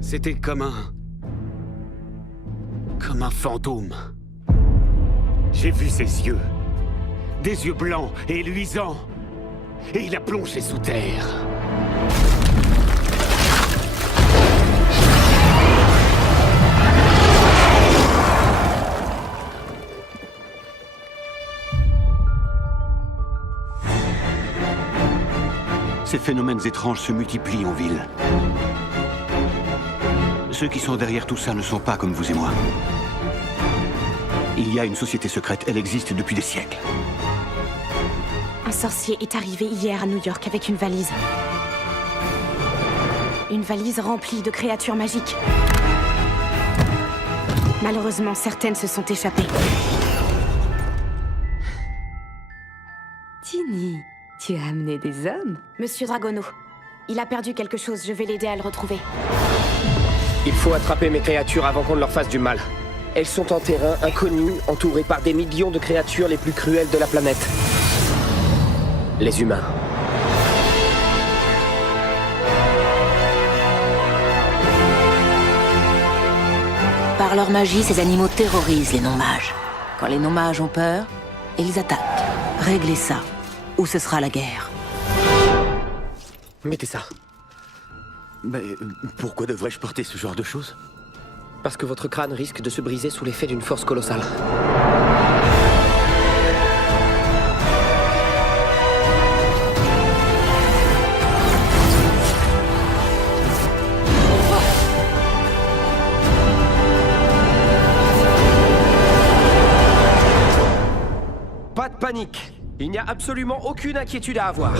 C'était comme un fantôme. J'ai vu ses yeux. Des yeux blancs et luisants. Et il a plongé sous terre. Ces phénomènes étranges se multiplient en ville. Ceux qui sont derrière tout ça ne sont pas comme vous et moi. Il y a une société secrète, elle existe depuis des siècles. Un sorcier est arrivé hier à New York avec une valise. Une valise remplie de créatures magiques. Malheureusement, certaines se sont échappées. Tini, tu as amené des hommes? Monsieur Dragono, il a perdu quelque chose, je vais l'aider à le retrouver. Il faut attraper mes créatures avant qu'on ne leur fasse du mal. Elles sont en terrain inconnu, entourées par des millions de créatures les plus cruelles de la planète. Les humains. Par leur magie, ces animaux terrorisent les non-mages. Quand les non-mages ont peur, ils attaquent. Réglez ça, ou ce sera la guerre. Mettez ça. Mais pourquoi devrais-je porter ce genre de choses? Parce que votre crâne risque de se briser sous l'effet d'une force colossale. Pas de panique. Il n'y a absolument aucune inquiétude à avoir.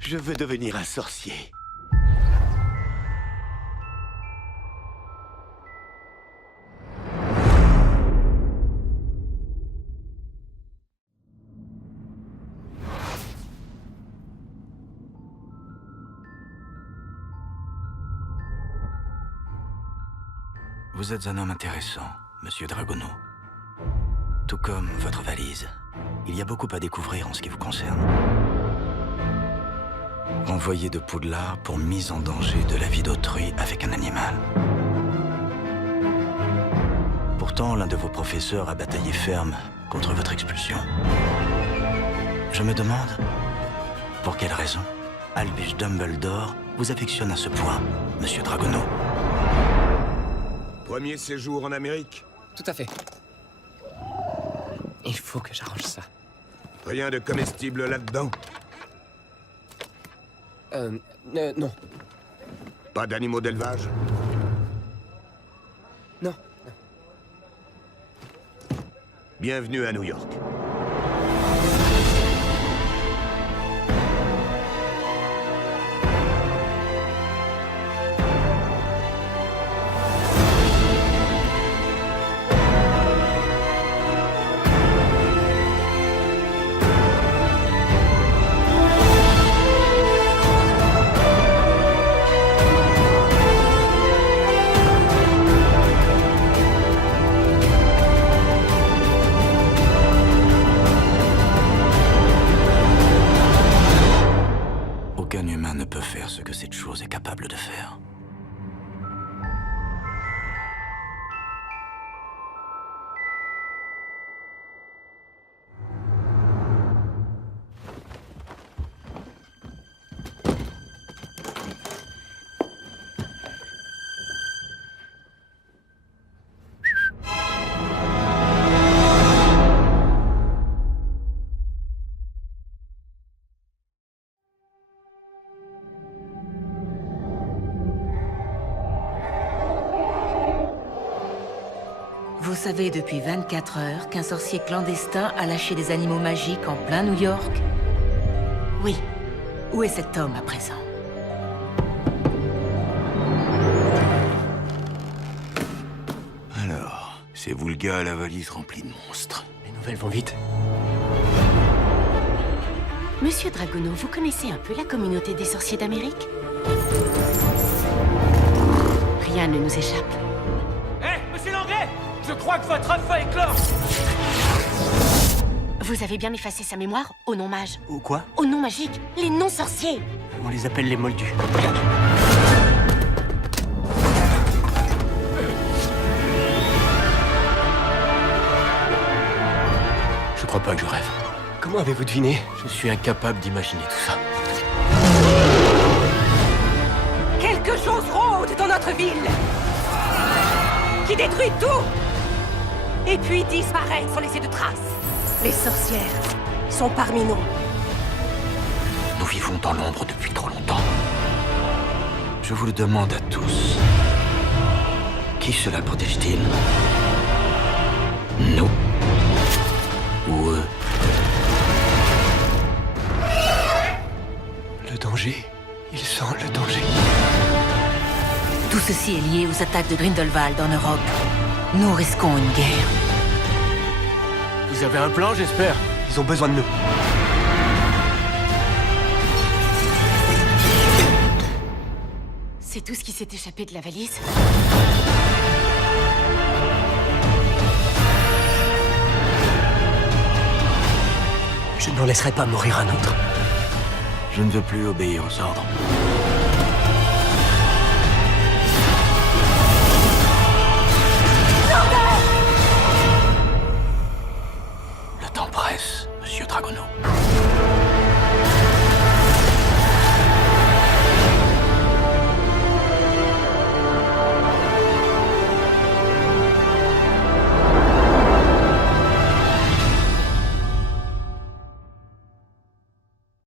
Je veux devenir un sorcier. Vous êtes un homme intéressant, Monsieur Dragono. Tout comme votre valise. Il y a beaucoup à découvrir en ce qui vous concerne. Envoyé de Poudlard pour mise en danger de la vie d'autrui avec un animal. Pourtant, l'un de vos professeurs a bataillé ferme contre votre expulsion. Je me demande, pour quelle raison Albus Dumbledore vous affectionne à ce point, Monsieur Dragono? Premier séjour en Amérique? Tout à fait. Il faut que j'arrange ça. Rien de comestible là-dedans? Non. Pas d'animaux d'élevage? Non. Bienvenue à New York. Aucun humain ne peut faire ce que cette chose est capable de faire. Vous savez depuis 24 heures qu'un sorcier clandestin a lâché des animaux magiques en plein New York? Oui. Où est cet homme à présent? Alors, c'est vous le gars à la valise remplie de monstres. Les nouvelles vont vite. Monsieur Dragono, vous connaissez un peu la communauté des sorciers d'Amérique? Rien ne nous échappe. Hé, monsieur Langlais! Je crois que votre œuf va éclore! Vous avez bien effacé sa mémoire au nom mage. Ou quoi? Au nom magique, les noms sorciers. On les appelle les moldus. Je crois pas que je rêve. Comment avez-vous deviné? Je suis incapable d'imaginer tout ça. Quelque chose rôde dans notre ville qui détruit tout et puis disparaît sans laisser de traces. Les sorcières sont parmi nous. Nous vivons dans l'ombre depuis trop longtemps. Je vous le demande à tous. Qui cela protège-t-il? Nous ou eux? Le danger. Il sent le danger. Tout ceci est lié aux attaques de Grindelwald en Europe. Nous risquons une guerre. Vous avez un plan, j'espère? Ils ont besoin de nous. C'est tout ce qui s'est échappé de la valise? Je n'en laisserai pas mourir un autre. Je ne veux plus obéir aux ordres.